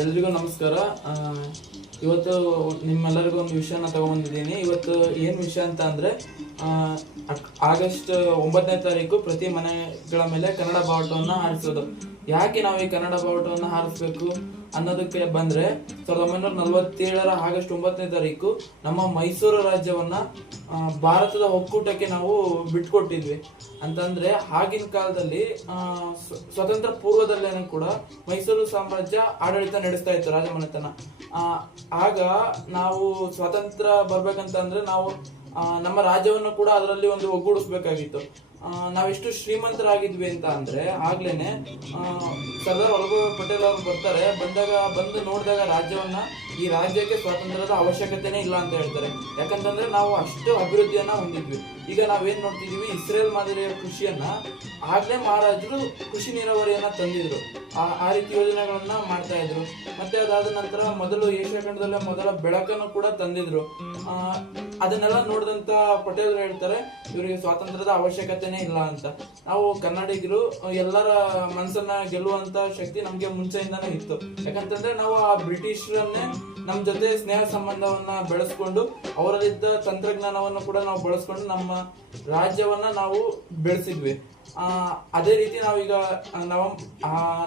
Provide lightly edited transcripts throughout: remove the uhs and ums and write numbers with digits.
ಎಲ್ರಿಗೂ ನಮಸ್ಕಾರ. ಇವತ್ತು ನಿಮ್ಮೆಲ್ಲರಿಗೂ ಒಂದು ವಿಷಯನ ತಗೊಂಡಿದ್ದೀನಿ. ಇವತ್ತು ಏನು ವಿಷಯ ಅಂತ ಅಂದರೆ, ಆಗಸ್ಟ್ 9ನೇ ತಾರೀಕು ಪ್ರತಿ ಮನೆಗಳ ಮೇಲೆ ಕನ್ನಡ ಬಾವುಟವನ್ನು ಹಾರಿಸೋದು. ಯಾಕೆ ನಾವು ಈ ಕನ್ನಡ ಬಾವುಟವನ್ನು ಹಾರಿಸಬೇಕು ಅನ್ನೋದಕ್ಕೆ ಬಂದರೆ, 1947ರ ಆಗಸ್ಟ್ 9ನೇ ತಾರೀಕು ನಮ್ಮ ಮೈಸೂರು ರಾಜ್ಯವನ್ನ ಭಾರತದ ಒಕ್ಕೂಟಕ್ಕೆ ನಾವು ಬಿಟ್ಕೊಟ್ಟಿದ್ವಿ. ಅಂತಂದ್ರೆ ಆಗಿನ ಕಾಲದಲ್ಲಿ ಸ್ವತಂತ್ರ ಪೂರ್ವದಲ್ಲೇನೂ ಕೂಡ ಮೈಸೂರು ಸಾಮ್ರಾಜ್ಯ ಆಡಳಿತ ನಡೆಸ್ತಾ ಇತ್ತು, ರಾಜಮನೆತನ. ಆಗ ನಾವು ಸ್ವಾತಂತ್ರ್ಯ ಬರ್ಬೇಕಂತಂದ್ರೆ ನಾವು ನಮ್ಮ ರಾಜ್ಯವನ್ನು ಕೂಡ ಅದರಲ್ಲಿ ಒಂದು ಒಗ್ಗೂಡಿಸ್ಬೇಕಾಗಿತ್ತು. ನಾವೆಷ್ಟು ಶ್ರೀಮಂತರಾಗಿದ್ವಿ ಅಂತ ಅಂದ್ರೆ, ಆಗ್ಲೇನೆ ಸರ್ದಾರ್ ವಲ್ಲಭಾಯ್ ಪಟೇಲ್ ಅವರು ಬಂದು ನೋಡಿದಾಗ ರಾಜ್ಯವನ್ನ, ಈ ರಾಜ್ಯಕ್ಕೆ ಸ್ವಾತಂತ್ರ್ಯದ ಅವಶ್ಯಕತೆನೇ ಇಲ್ಲ ಅಂತ ಹೇಳ್ತಾರೆ. ಯಾಕಂತಂದ್ರೆ ನಾವು ಅಷ್ಟು ಅಭಿವೃದ್ಧಿಯನ್ನ ಹೊಂದಿದ್ವಿ. ಈಗ ನಾವೇನ್ ನೋಡ್ತಿದೀವಿ, ಇಸ್ರೇಲ್ ಮಾದರಿಯ ಕೃಷಿಯನ್ನ ಆಗ್ಲೇ ಮಹಾರಾಜರು ಕೃಷಿ ನೀರಾವರಿಯನ್ನ ತಂದಿದ್ರು. ಆ ರೀತಿ ಯೋಜನೆಗಳನ್ನ ಮಾಡ್ತಾ ಇದ್ರು. ಮತ್ತೆ ಅದಾದ ನಂತರ ಏಷ್ಯಾ ಖಂಡದಲ್ಲೇ ಮೊದಲ ಬೆಳಕನ್ನು ಕೂಡ ತಂದಿದ್ರು. ಅದನ್ನೆಲ್ಲ ನೋಡಿದಂತ ಪಟೇಲ್ ಹೇಳ್ತಾರೆ, ಇವರಿಗೆ ಸ್ವಾತಂತ್ರ್ಯದ ಅವಶ್ಯಕತೆನೇ ಇಲ್ಲ ಅಂತ. ನಾವು ಕನ್ನಡಿಗರು ಎಲ್ಲರ ಮನಸ್ಸನ್ನ ಗೆಲ್ಲುವಂತ ಶಕ್ತಿ ನಮ್ಗೆ ಮುಂಚೆಯಿಂದಾನೇ ಇತ್ತು. ಯಾಕಂತಂದ್ರೆ ನಾವು ಆ ಬ್ರಿಟಿಷರನ್ನೇ ನಮ್ ಜೊತೆ ಸ್ನೇಹ ಸಂಬಂಧವನ್ನ ಬೆಳೆಸ್ಕೊಂಡು, ಅವರಲ್ಲಿದ್ದ ತಂತ್ರಜ್ಞಾನವನ್ನು ಕೂಡ ನಾವು ಬಳಸ್ಕೊಂಡು ನಮ್ಮ ರಾಜ್ಯವನ್ನ ನಾವು ಬೆಳೆಸಿದ್ವಿ. ಅದೇ ರೀತಿ ನಾವೀಗ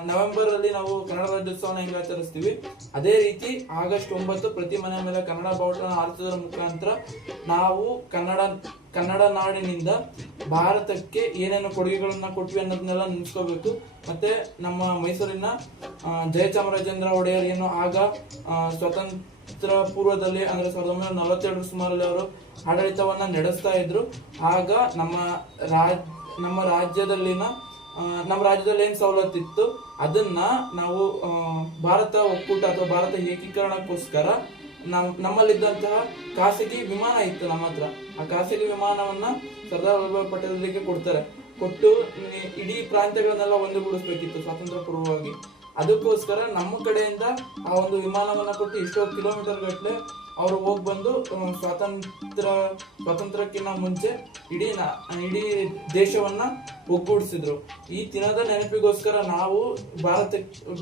ನವೆಂಬರ್ ಅಲ್ಲಿ ನಾವು ಕನ್ನಡ ರಾಜ್ಯೋತ್ಸವನ ಹೆಂಗ್ ಆಚರಿಸ್ತೀವಿ, ಅದೇ ರೀತಿ ಆಗಸ್ಟ್ 9 ಪ್ರತಿ ಮನೆ ಮೇಲೆ ಕನ್ನಡ ಬಾವುಟನ ಹಾರಿಸೋದ್ರ ಮುಖಾಂತರ ನಾವು ಕನ್ನಡ ನಾಡಿನಿಂದ ಭಾರತಕ್ಕೆ ಏನೇನು ಕೊಡುಗೆಗಳನ್ನ ಕೊಟ್ವಿ ಅನ್ನೋದನ್ನೆಲ್ಲ ನೆನೆಸ್ಕೋಬೇಕು. ಮತ್ತೆ ನಮ್ಮ ಮೈಸೂರಿನ ಜಯಚಾಮರಾಜೇಂದ್ರ ಒಡೆಯರ್ ಏನು ಆಗ ಸ್ವತಂತ್ರ ಪೂರ್ವದಲ್ಲಿ, ಅಂದ್ರೆ 1942 ಸುಮಾರಲ್ಲಿ ಅವರು ಆಡಳಿತವನ್ನ ನಡೆಸ್ತಾ ಇದ್ರು. ಆಗ ನಮ್ಮ ರಾಜ್ಯದಲ್ಲಿ ಏನ್ ಸವಲತ್ತಿತ್ತು ಅದನ್ನ ನಾವು ಭಾರತ ಒಕ್ಕೂಟ ಅಥವಾ ಭಾರತ ಏಕೀಕರಣಕ್ಕೋಸ್ಕರ ನಮ್ಮಲ್ಲಿದ್ದಂತಹ ಖಾಸಗಿ ವಿಮಾನ ಇತ್ತು ನಮ್ಮ ಹತ್ರ. ಆ ಖಾಸಗಿ ವಿಮಾನವನ್ನ ಸರ್ದಾರ್ ವಲ್ಲಭಾಯ್ ಪಟೇಲರಿಗೆ ಕೊಟ್ಟು ಇಡೀ ಪ್ರಾಂತ್ಯಗಳನ್ನೆಲ್ಲ ಒಂದುಗೂಡಿಸ್ಬೇಕಿತ್ತು ಸ್ವಾತಂತ್ರ್ಯ ಪೂರ್ವವಾಗಿ. ಅದಕ್ಕೋಸ್ಕರ ನಮ್ಮ ಕಡೆಯಿಂದ ಆ ಒಂದು ವಿಮಾನವನ್ನ ಕೊಟ್ಟು ಎಷ್ಟೋ ಕಿಲೋಮೀಟರ್ ಗಟ್ಟಲೆ ಅವರು ಹೋಗಿ ಬಂದು ಸ್ವಾತಂತ್ರ್ಯಕ್ಕಿಂತ ಮುಂಚೆ ಇಡೀ ದೇಶವನ್ನ ಒಗ್ಗೂಡಿಸಿದ್ರು. ಈ ದಿನದ ನೆನಪಿಗೋಸ್ಕರ ನಾವು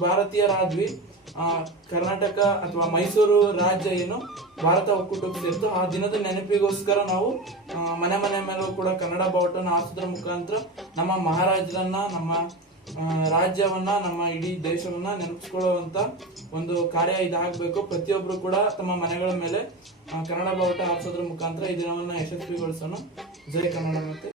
ಭಾರತೀಯರಾದ್ವಿ. ಕರ್ನಾಟಕ ಅಥವಾ ಮೈಸೂರು ರಾಜ್ಯ ಏನು ಭಾರತ ಒಕ್ಕೂಟಕ್ಕೆ ಸೇರಿತು, ಆ ದಿನದ ನೆನಪಿಗೋಸ್ಕರ ನಾವು ಮನೆ ಮೇಲೂ ಕೂಡ ಕನ್ನಡ ಬಾವುಟನ ಹಾರಿಸೋದ್ರ ಮುಖಾಂತರ ನಮ್ಮ ಮಹಾರಾಜರನ್ನ, ನಮ್ಮ ರಾಜ್ಯವನ್ನ, ನಮ್ಮ ಇಡೀ ದೇಶವನ್ನ ನೆನಪಿಸ್ಕೊಳ್ಳುವಂತ ಒಂದು ಕಾರ್ಯ ಇದಾಗಬೇಕು. ಪ್ರತಿಯೊಬ್ರು ಕೂಡ ತಮ್ಮ ಮನೆಗಳ ಮೇಲೆ ಕನ್ನಡ ಬಾವುಟ ಹಾರಿಸೋದ್ರ ಮುಖಾಂತರ ಈ ದಿನವನ್ನ ಯಶಸ್ವಿಗೊಳಿಸೋಣ. ಜೈ ಕನ್ನಡ. ಮತ್ತೆ